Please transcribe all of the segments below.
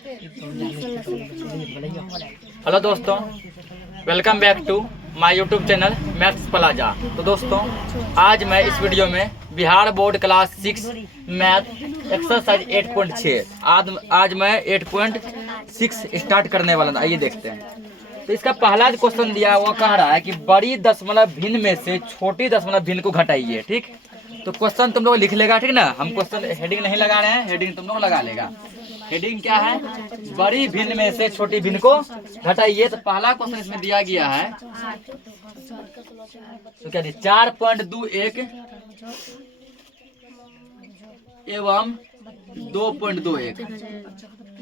Hello दोस्तों, welcome back to my YouTube channel maths plaza. तो दोस्तों, आज मैं इस वीडियो में Bihar board class 6 math exercise 8.6 आज मैं 8.6 स्टार्ट करने वाला था। आइए देखते हैं। तो इसका पहला क्वेश्चन दिया हुआ कह रहा है कि बड़ी दशमलव भिन्न में से छोटी दशमलव भिन्न को घटाइए। ठीक, तो क्वेश्चन तुम लोग लिख लेगा, ठीक ना। हम क्वेश्चन हेडिंग नहीं लगा रहे हैं, हेडिंग तुम लोग लगा लेगा। हेडिंग क्या है? बड़ी भिन्न में से छोटी भिन्न को घटाइए। तो पहला क्वेश्चन इसमें दिया गया है, तो क्या दिया? 4.21 एवं 2.21।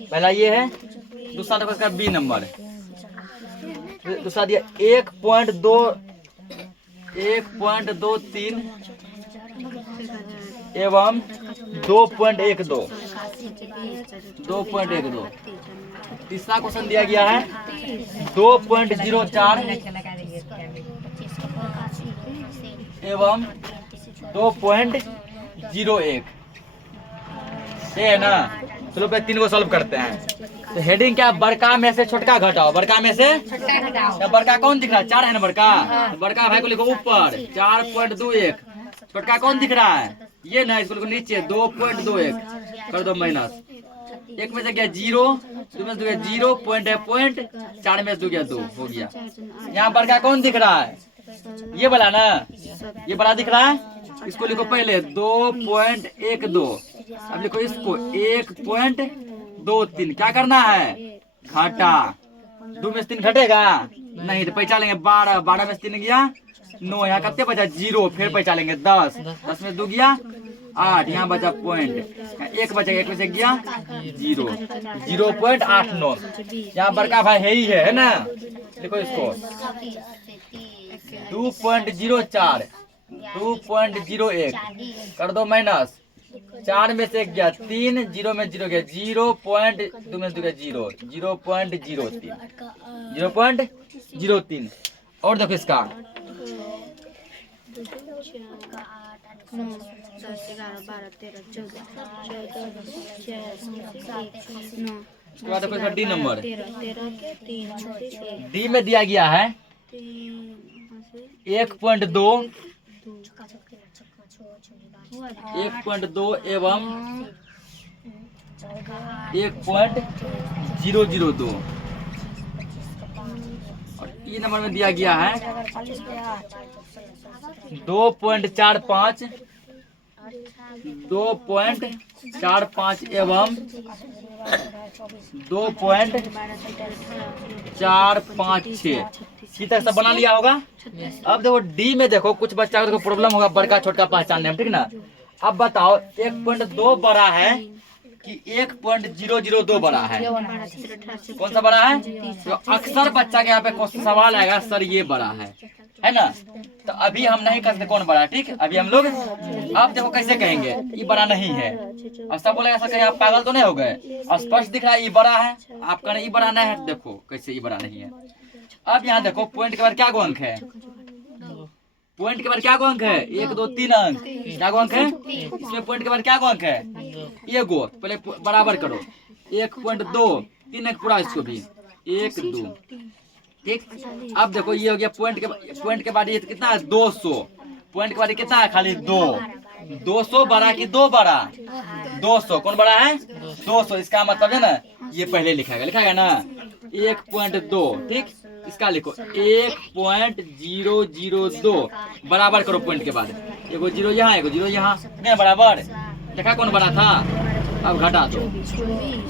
पहला ये है। दूसरा देखो इसका बी नंबर। दूसरा दिया 1.23 एवं 2.12। तीसरा क्वेश्चन दिया गया है 2.04 एवं 2.01। ये है ना। चलो पे 3 को सॉल्व करते हैं। तो हेडिंग क्या? बड़का में से छोटका घटाओ। बड़का में से छोटका। बड़का कौन दिख रहा है? 4 है ना बड़का। बड़का भाई को लिखो ऊपर 4.21। छोटका कौन दिख रहा है? ये ना, इसको लिखो नीचे 2.21 कर दो माइनस। एक में से गया 0, 2 में से गया 0, पॉइंट है पॉइंट, 4 में से गया 2 हो गया। यहाँ बड़का कौन दिख रहा है? ये बड़ा ना, ये बड़ा दिख रहा है। इसको लिखो पहले 2.12। अब लिखो इसको 1.23। क्या करना है? घटा। 2 में से 3 घटेगा नहीं, तो पैसा लेंगे 12। 12 में से 3 गया 9। यहाँ कितने बचा? 0। फिर पैसा लेंगे 10। 10 में 2 गया 8। यहाँ बचा पॉइंट, एक बचेगा। 1 में से गया 0, 0.89। यहाँ बड़का भाई है ही है ना। देखो इसको 2.04, 2.01 कर दो माइनस। 4 में से गया 3, 0 में 0 गया 0.2 में से गया 0, 0.03, 0.03। और देखो इसका 10, 11, 12, 13, 14, 9। उसके बाद देखो इसका डी नंबर। 13 डी में दिया गया है 1.2 एवं 1.002। और ई नंबर में दिया गया है 2.45 एवं 2.456। इसी तरह सब बना लिया होगा। अब देखो डी में देखो कुछ बच्चा को प्रॉब्लम होगा बड़का छोटका पहचानने में, ठीक ना। अब बताओ 1.2 बड़ा है कि 1.002 बड़ा है? कौन सा बड़ा है? तो अक्सर बच्चा के यहाँ पे सवाल आएगा, सर ये बड़ा है ना। तो अभी हम नहीं कर सकते कौन बड़ा है। ठीक, अभी हम लोग अब देखो कैसे कहेंगे ये बड़ा नहीं है। और सब बोलेगा सर कहीं आप पागल तो नहीं हो गए? स्पष्ट दिख रहा है ये बड़ा है, आप कह रहे ये बड़ा नहीं है। देखो कैसे ये बड़ा नहीं है। अब यहाँ देखो पॉइंट के बाद क्या गो अंक है? पॉइंट के बाद क्या गो अंक है? 1, 2, 3 अंक। क्या गो अंक है इसमें? पॉइंट के बाद क्या गो अंक है? ये गो। पहले बराबर करो 1.2, 3 अंक पूरा इसको भी 1, 2। ठीक, अब देखो ये हो गया पॉइंट के बाद ये कितना है? 200। पॉइंट के बाद कितना है? खाली 2। 200 बड़ा कि 2 बड़ा? 200। कौन बड़ा है? 200। इसका मतलब है ना ये पहले लिखाएगा ना 1.2। ठीक, इसका लिखो 1.002 बराबर करो पॉइंट के बाद। एगो 0 यहाँ, एगो 0 यहाँ, नहीं बराबर। देखा कौन बड़ा था? अब घटा दो।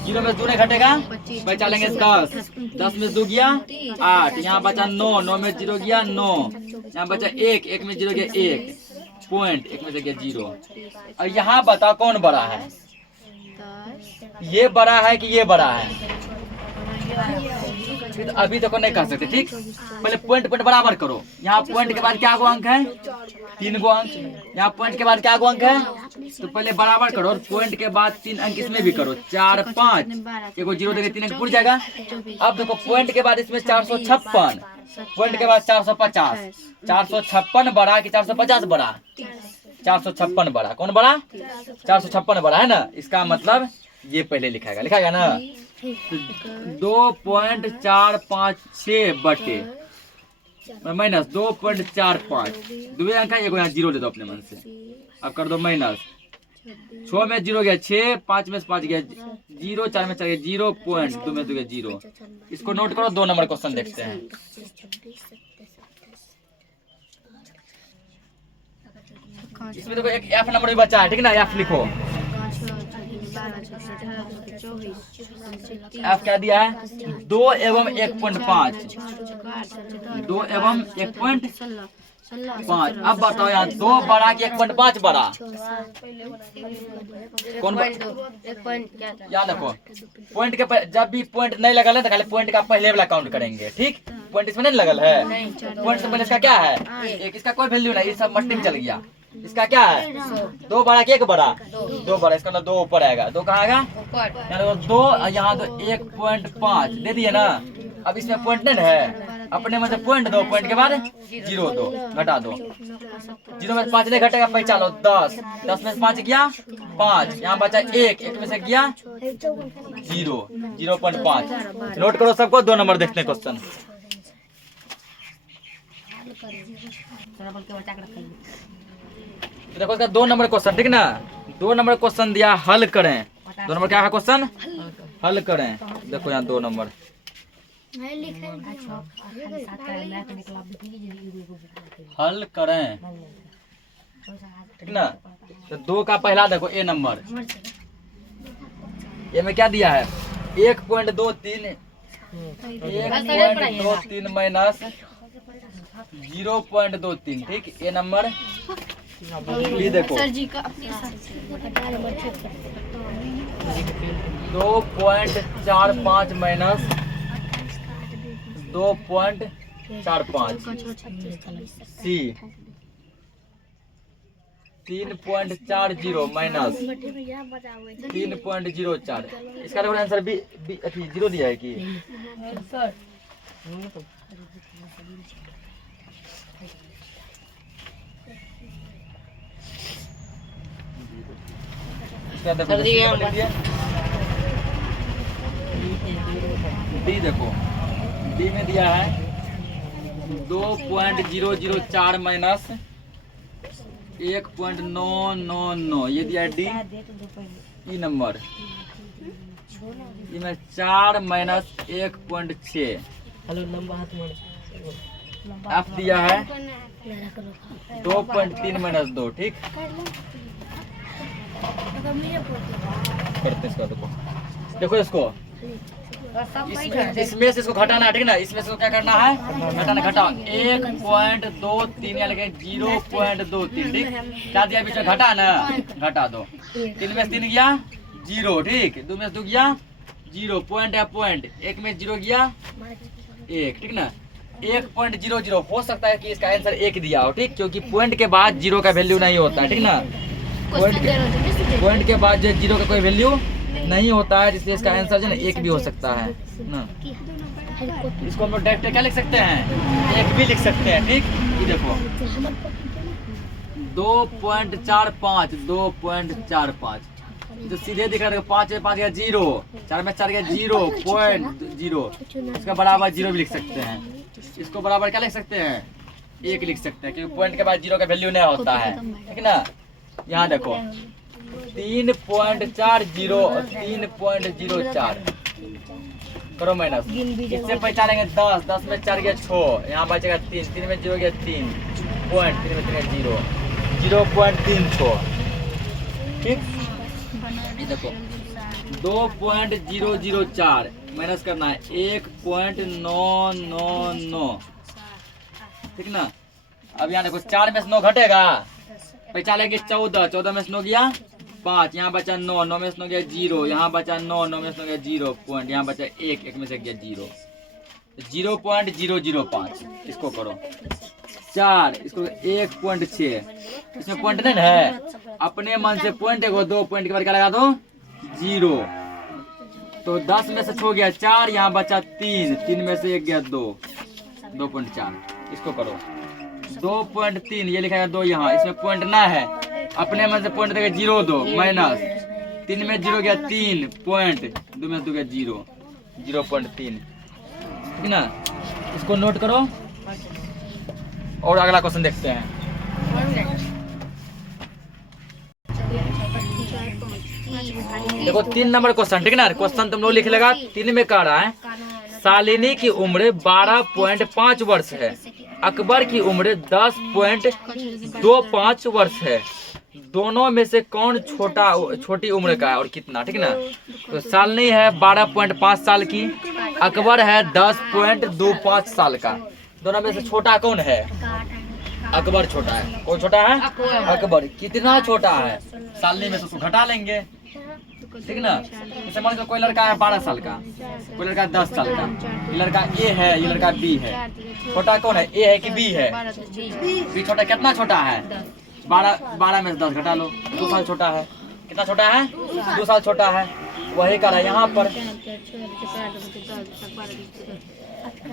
0 में 2 नहीं घटेगा, बचा लेंगे 10। 10 में 2 गया 8। यहाँ बचा 9, 9 में 0 गया 9। यहाँ बचा 1, 1 में 0 गया 1 पॉइंट, 1 में से गया 0। और यहाँ बताओ कौन बड़ा है? ये बड़ा है कि ये बड़ा है? तो अभी तक नहीं कर सकते। ठीक, पहले पॉइंट बराबर करो। यहाँ पॉइंट के बाद क्या गो अंक है? 3 गो अंक। यहाँ पॉइंट के बाद क्या गो अंक है? तो पहले बराबर करो और पॉइंट के बाद 3 अंक इसमें भी करो। 4, 5, एगो 0 देके 3 अंक पूरा जाएगा। अब देखो पॉइंट के बाद इसमें 456, पॉइंट के बाद 450। 456 बड़ा कि 450 बड़ा? 456 बड़ा। कौन बड़ा? 456 बड़ा है ना। इसका मतलब ये पहले लिखाएगा ना। 2.456 बटे माइनस 2.45 दुबे अंक है, एक यहाँ जीरो ले दो अपने मन से। अब कर दो माइनस 6 में 0 गया 6, 5 में 5 गया 0, 4 में 4 गया 0, पॉइंट 2 में 2 गया 0। इसको नोट करो, 2 नंबर क्वेश्चन देखते हैं। इसमें देखो एक एफ नंबर भी बचा है, ठीक ना, एफ लिखो। एफ क्या दिया है 2 एवं 1.5, 2 एवं 1.5। अब बताओ यहाँ 2 बड़ा कि 1.5 बड़ा, कौन याद रखो। पॉइंट के जब भी पॉइंट नहीं लगल है तो खाली पॉइंट का पहले वाला काउंट करेंगे, ठीक। पॉइंट इसमें नहीं लगल है, पॉइंट से पहले इसका क्या है एक, इसका कोई वैल्यू नहीं, सब मट्टी में चल गया। इसका क्या है 2 बड़ा कि 1 बड़ा, 2 बड़ा, इसका मतलब 2 ऊपर आएगा। 2 कहाँ आएगा यहाँ 2, यहाँ तो 1.5 दे दिए ना। अब इसमें पॉइंट नहीं है, अपने में से पॉइंट दो, पॉइंट के बाद 0 दो, घटा दो। 0 में 5 नहीं घटेगा, पहचान लो 10, 10 में से 5 गया 5, यहाँ बचा 1, 1 में से गया 0, 0.5। नोट करो सबको, 2 नंबर देखते हैं क्वेश्चन। देखो इसका 2 नंबर क्वेश्चन, ठीक ना। 2 नंबर क्वेश्चन दिया, हल करें। 2 नंबर क्या है क्वेश्चन, हल करें। देखो यहाँ 2 नंबर हल करें, ठीक ना। तो 2 का पहला देखो ए नंबर, ये में क्या दिया है 1.23, 1.23 माइनस 0.23, ठीक। ए नंबर ये देखो 2.45 माइनस 2.45 सी 3.40 माइनस 3.04। इसका आंसर बी अथी 0 दिया है कि डी देखो, डी में दिया है 2.004 माइनस 1.999, ये दिया है डी। ई नंबर इसमें 4 माइनस 1.6, एफ दिया है 2.3 माइनस 2, ठीक। करते इसका देखो इसको, इसमें से इसको घटाना है, ठीक ना। इसमें से क्या करना है घटाना, घटाओ 1.23 या लगे 0.23, ठीक। क्या दिया बीच में घटा ना, घटा दो। 3 में 3 गया 0, ठीक। 2 में 2 गया 0, पॉइंट है पॉइंट, 1 में 0 गया 1, ठीक ना। 1.00 हो सकता है कि इसका आंसर 1 दिया हो, ठीक, क्योंकि पॉइंट के बाद 0 का वैल्यू नहीं होता है, ठीक ना। पॉइंट के बाद जो 0 का कोई वैल्यू नहीं होता है, जिससे इसका आंसर जो है 1 भी हो सकता है ना। इसको हम लोग डायरेक्ट क्या लिख सकते हैं 1 भी लिख सकते हैं, ठीक। ये देखो 2.45, 2.45 तो सीधे दिख रहा है 5 में 5 गया 0, 4 में 4 गया 0.0, इसका बराबर 0 भी लिख सकते हैं। इसको बराबर क्या लिख सकते हैं 1 लिख सकते हैं, क्योंकि पॉइंट के बाद 0 का वैल्यू नहीं होता है, ठीक ना। यहाँ देखो 3.40 और 3.04 करो माइनस, इससे पहचानेंगे 10, 10 में 4 गया 6, यहाँ बचेगा 3, 3 में 0 गया 3, पॉइंट 3 में 3 गया 0, 0.36, ठीक। ये देखो 2.004 माइनस करना है 1.999, ठीक ना। अब यहाँ देखो 4 में से 9 घटेगा, पहचानेंगे 14, 14 में से 9 गया 5, यहाँ बचा 9, 9 में से 9 गया 0, यहाँ बचा 9, 9 में से 9 गया 0, पॉइंट यहाँ बचा 1, 1 में से गया 0, 0.005। इसको करो 4, इसको 1.6, इसमें पॉइंट नहीं है, अपने मन से पॉइंट है 2 पॉइंट के बाद क्या लगा दो 0, तो 10 में से 6 गया 4, यहाँ बचा 3, 3 में से 1 गया 2, 2.4। इसको करो 2.3, ये लिखा है 2 यहाँ, इसमें पॉइंट ना है, अपने मन से पॉइंट देगा 0 2 माइनस 3 में 0 गया 3 पॉइंट, 2 में 2 गया 0, 0.3, ठीक ना। इसको नोट करो और अगला क्वेश्चन देखते हैं। देखो 3 नंबर क्वेश्चन, ठीक ना। क्वेश्चन तुम लोग लिख लेगा। 3 में कह रहा है शालिनी की उम्र 12.5 वर्ष है, अकबर की उम्र 10.25 वर्ष है, दोनों में से कौन छोटी उम्र का है और कितना, ठीक ना। तो शालिनी है 12.5 साल की, अकबर है 10.25 साल का, दोनों में से छोटा कौन है? अकबर छोटा है। कौन छोटा है? अकबर। कितना छोटा है? शालिनी में से उसको घटा लेंगे, ठीक ना। जैसे मान लो कोई लड़का है 12 साल का, कोई लड़का 10 साल का, ये लड़का ए है, ये लड़का बी है, छोटा कौन है? ए है कि बी है? बी छोटा। कितना छोटा है? 12 में से 10 घटा लो, 2 साल छोटा है। कितना छोटा है? 2 साल छोटा है। वही कर है यहाँ पर,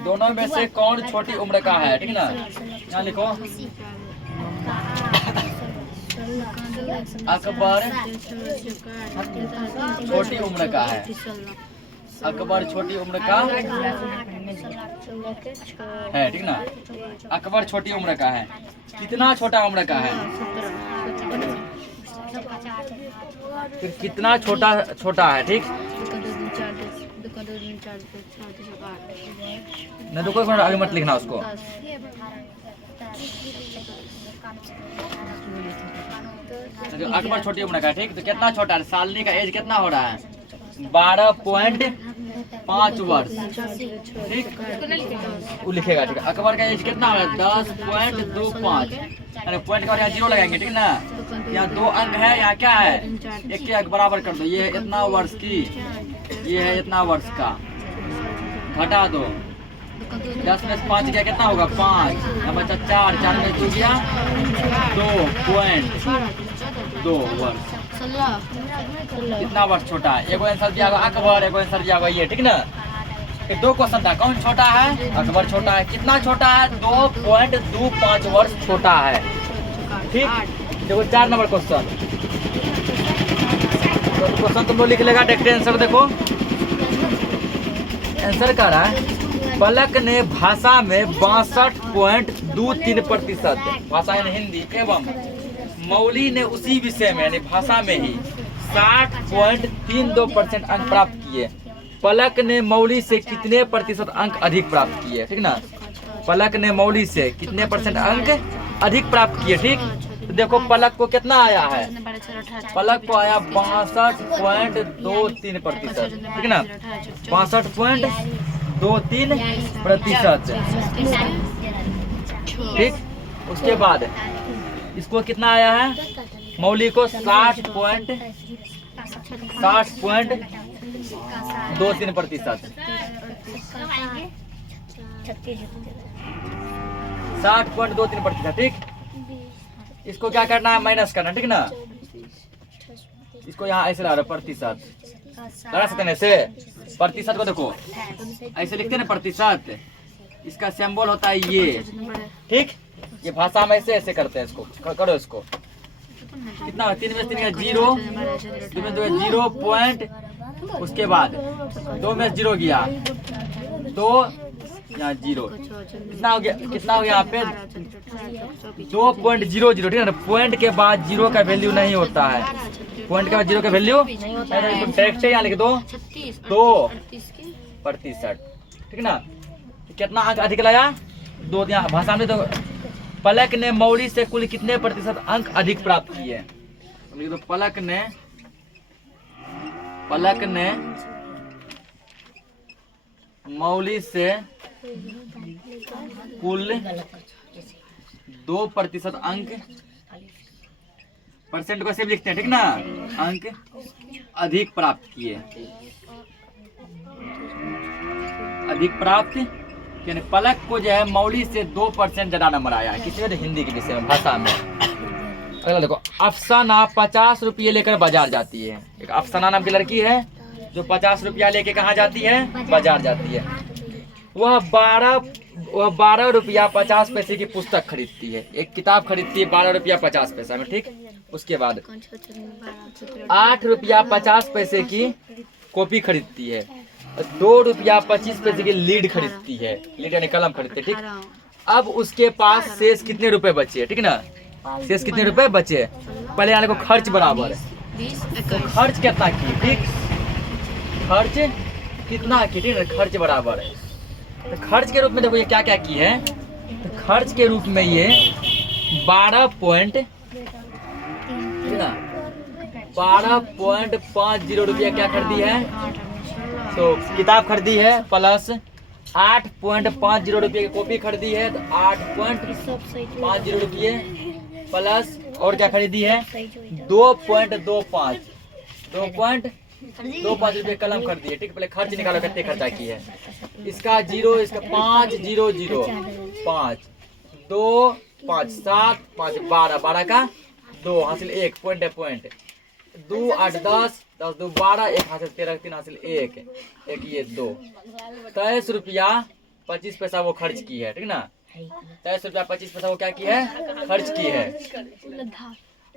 दोनों में से कौन छोटी उम्र का है, ठीक ना। यहाँ लिखो अकबर छोटी उम्र का है, अकबर छोटी उम्र का है, ठीक ना। अकबर छोटी उम्र का है। कितना छोटा उम्र का है? फिर कितना छोटा है, ठीक। नहीं तो कोई आगे मत लिखना उसको। अकबर छोटी उम्र का है, ठीक। तो कितना छोटा है? शालिनी का एज कितना हो रहा है? 12.5 वर्ष, ठीक। वो लिखेगा, ठीक है। अकबर का एज कितना हो रहा है? 10.25, अरे पॉइंट के बाद यहाँ 0 लगाएंगे, ठीक ना। यहाँ 2 अंक है, यहाँ क्या है? एक के अंक बराबर कर दो। ये है इतना वर्ष की, ये है इतना वर्ष का, घटा दो। 10 में से 5 गया, कितना होगा? 5, यहाँ बचा 4, 4 में 2 गया 2.2 वर्ष। कितना वर्ष छोटा है? एगो आंसर दिया होगा अकबर, एगो आंसर दिया होगा ये, ठीक ना। फिर 2 क्वेश्चन था, कौन छोटा है? अकबर छोटा है। कितना छोटा है? 2.25 वर्ष छोटा है, ठीक। देखो 4 नंबर क्वेश्चन, तो क्वेश्चन तुम लोग लिख लेगा। देखते आंसर, देखो आंसर कर रहा है पलक ने भाषा में 62.23%, भाषा यानी हिंदी, एवं मौली ने उसी विषय में यानी भाषा में ही 60.32% अंक प्राप्त किए। पलक ने मौली से कितने प्रतिशत अंक अधिक प्राप्त किए, ठीक ना। पलक ने मौली से कितने % अंक अधिक प्राप्त किए, ठीक। तो देखो पलक को कितना आया है? पलक को आया 62.23%, ठीक ना। 62.23%, ठीक। उसके बाद इसको कितना आया है? मौली को 60.23%, 60.23%, ठीक। इसको क्या करना है? माइनस करना, ठीक ना। इसको यहाँ ऐसे ला रहे प्रतिशत, लगा सकते हैं ऐसे। प्रतिशत को देखो ऐसे लिखते हैं ना प्रतिशत, इसका सिंबल होता है ये, ठीक। ये भाषा में ऐसे ऐसे करते हैं। इसको करो, इसको कितना? 3 में 3 0, 2 में 2 0 पॉइंट, उसके बाद 2 में 0 गया, 2 यहाँ 0, कितना हो गया? कितना हो गया यहाँ पे? 2.00, ठीक है ना। पॉइंट के बाद 0 का वैल्यू नहीं होता है, पॉइंट के बाद 0 का वैल्यू डायरेक्ट यहाँ लिख दो 2%, ठीक ना। कितना अंक अधिक लाया? 2। यहाँ भाषा में तो पलक ने मौली से कुल कितने प्रतिशत अंक अधिक प्राप्त किए? तो पलक ने मौली से कुल 2% अंक, परसेंट को सिर्फ लिखते हैं, ठीक ना, अंक अधिक प्राप्त किए। अधिक प्राप्त यानी पलक को जो है मौली से 2% ज्यादा नंबर आया है। किसी में? हिंदी के विषय में, भाषा में। अगला देखो, अफसाना 50 रुपये लेकर बाजार जाती है। एक अफसाना नाम की लड़की है जो 50 रुपया लेके कहाँ जाती है? बाजार जाती है। वह 12 रुपया 50 पैसे की पुस्तक खरीदती है, एक किताब खरीदती है 12 रुपया 50 पैसा में, ठीक। उसके बाद 8 ₹8.50 की कॉपी खरीदती है, ₹2.25 की लीड खरीदती है, लीड यानी कलम खरीदती है, ठीक। अब उसके पास शेष कितने रुपए बचे, ठीक ना, शेष कितने रुपए बचे, पहले वाले को खर्च बराबर, 20 तो खर्च कितना की, ठीक, खर्च कितना की, ठीक ना, खर्च बराबर है। तो खर्च के रूप में देखो ये क्या क्या की है, तो खर्च के रूप में ये 12 पॉइंट, ठीक ना, 12.50 रुपया क्या खरीदी है, तो किताब खरीदी है, प्लस 8.50 रुपये की कॉपी खरीदी है, तो 8.50 रुपये प्लस और क्या खरीदी है, 2.25 रुपये कलम खरीदी है, ठीक। पहले खर्च निकालो कितने खर्चा की है, इसका 0, इसका 5 0 0 5 2 5 7 5 12 12 का 2 हासिल 1 पॉइंट है, पॉइंट 2 8 10 10 2 12 1 हासिल 13 3 हासिल 1 1 ये 2 ₹23.25 वो खर्च की है, ठीक ना, ₹23.25 वो क्या की है, खर्च की है।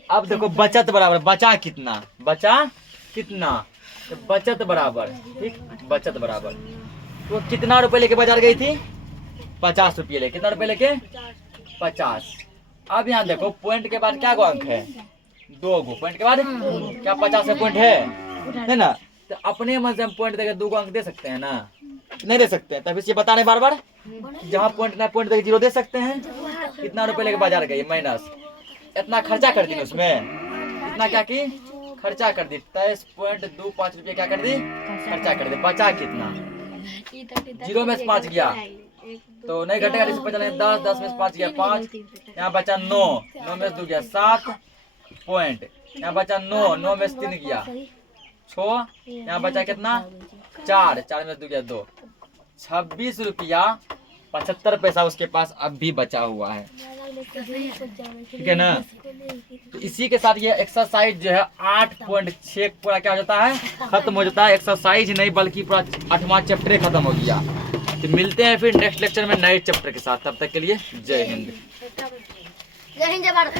अब देखो बचत बराबर, बचा कितना, बचा कितना, तो बचत बराबर, ठीक, बचत बराबर, तो कितना रुपए लेके बाजार गई थी, 50 रुपये लेके, कितना रुपए लेके, 50। अब यहाँ देखो पॉइंट के बाद क्या गो अंक है, 2 गो, पॉइंट के बाद क्या 50 में पॉइंट है ना, तो अपने मन से हम पॉइंट देकर 2 गो अंक दे सकते हैं ना, नहीं दे सकते हैं, तभी ये बता रहे बार बार, जहाँ पॉइंट ना पॉइंट देकर 0 दे सकते हैं। कितना रुपए लेके बाजार गई, माइनस इतना खर्चा कर दी ना उसमें, इतना क्या की खर्चा कर दी, 23.25 रुपये क्या कर दी, खर्चा कर दी, बचा कितना, 0 में से 5 गया तो नहीं घटेगा, 10 10 में से 5 गया 5, यहाँ बचा 9 9 में से 2 गया 7 पॉइंट, यहाँ बचा 9 9 में से 3 गया 6, यहाँ बचा कितना 4 4 में से 2 गया 2, ₹26.75 उसके पास अब भी बचा हुआ है, ठीक है ना। तो इसी के साथ ये एक्सरसाइज जो है 8.6 पूरा क्या हो जाता है, खत्म हो जाता है। एक्सरसाइज नहीं बल्कि पूरा 8वां चैप्टर खत्म हो गया। तो मिलते हैं फिर नेक्स्ट लेक्चर में नए चैप्टर के साथ, तब तक के लिए जय हिंद। जय हिंद जय भारत।